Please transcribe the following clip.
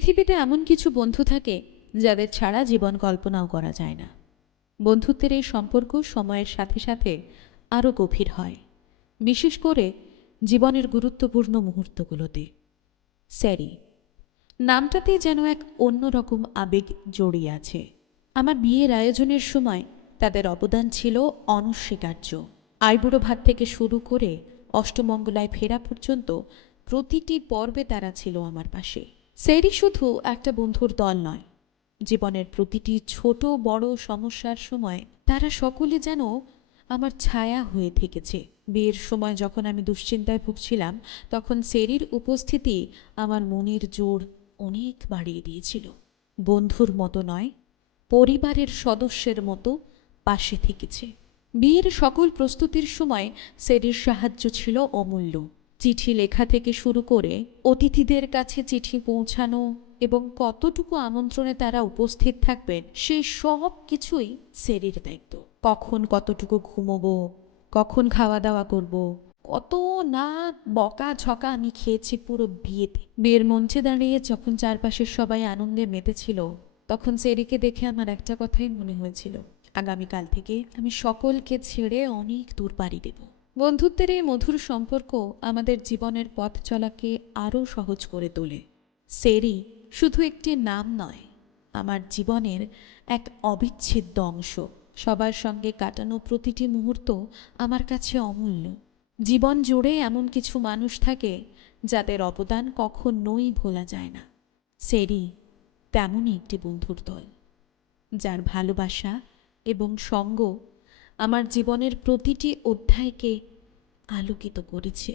পৃথিবীতে এমন কিছু বন্ধু থাকে যাদের ছাড়া জীবন কল্পনাও করা যায় না। বন্ধুত্বের এই সম্পর্ক সময়ের সাথে সাথে আরও গভীর হয়, বিশেষ করে জীবনের গুরুত্বপূর্ণ মুহূর্তগুলোতে। স্যারি নামটাতেই যেন এক অন্যরকম আবেগ জড়িয়ে আছে। আমার বিয়ের আয়োজনের সময় তাদের অবদান ছিল অনস্বীকার্য। আইবুড়ো ভাত থেকে শুরু করে অষ্টমঙ্গলায় ফেরা পর্যন্ত প্রতিটি পর্বে তারা ছিল আমার পাশে। স্যারি শুধু একটা বন্ধুর দল নয়, জীবনের প্রতিটি ছোট বড় সমস্যার সময় তারা সকলে যেন আমার ছায়া হয়ে থেকেছে। বিয়ের সময় যখন আমি দুশ্চিন্তায় ভুগছিলাম, তখন সেরির উপস্থিতি আমার মনের জোর অনেক বাড়িয়ে দিয়েছিল। বন্ধুর মতো নয়, পরিবারের সদস্যের মতো পাশে থেকেছে। বিয়ের সকল প্রস্তুতির সময় সেরির সাহায্য ছিল অমূল্য। চিঠি লেখা থেকে শুরু করে অতিথিদের কাছে চিঠি পৌঁছানো এবং কতটুকু আমন্ত্রণে তারা উপস্থিত থাকবেন সেই সব কিছুই সেরির দায়িত্ব। কখন কতটুকু ঘুমোবো, কখন খাওয়া দাওয়া করব, কত না বকা ঝকা আমি খেয়েছি পুরো বিয়েতে। বিয়ের মঞ্চে দাঁড়িয়ে যখন চারপাশের সবাই আনন্দে মেতেছিল, তখন সেরিকে দেখে আমার একটা কথাই মনে হয়েছিল, আগামীকাল থেকে আমি সকলকে ছেড়ে অনেক দূর পাড়ি দেব। বন্ধুত্বের এই মধুর সম্পর্ক আমাদের জীবনের পথ চলাকে আরও সহজ করে তোলে। সেরি শুধু একটি নাম নয়, আমার জীবনের এক অবিচ্ছেদ্য অংশ। সবার সঙ্গে কাটানো প্রতিটি মুহূর্ত আমার কাছে অমূল্য। জীবন জুড়ে এমন কিছু মানুষ থাকে যাদের অবদান কখনোই ভোলা যায় না। সেরি তেমনই একটি বন্ধুর দল, যার ভালোবাসা এবং সঙ্গ আমার জীবনের প্রতিটি অধ্যায়কে আলোকিত করেছে।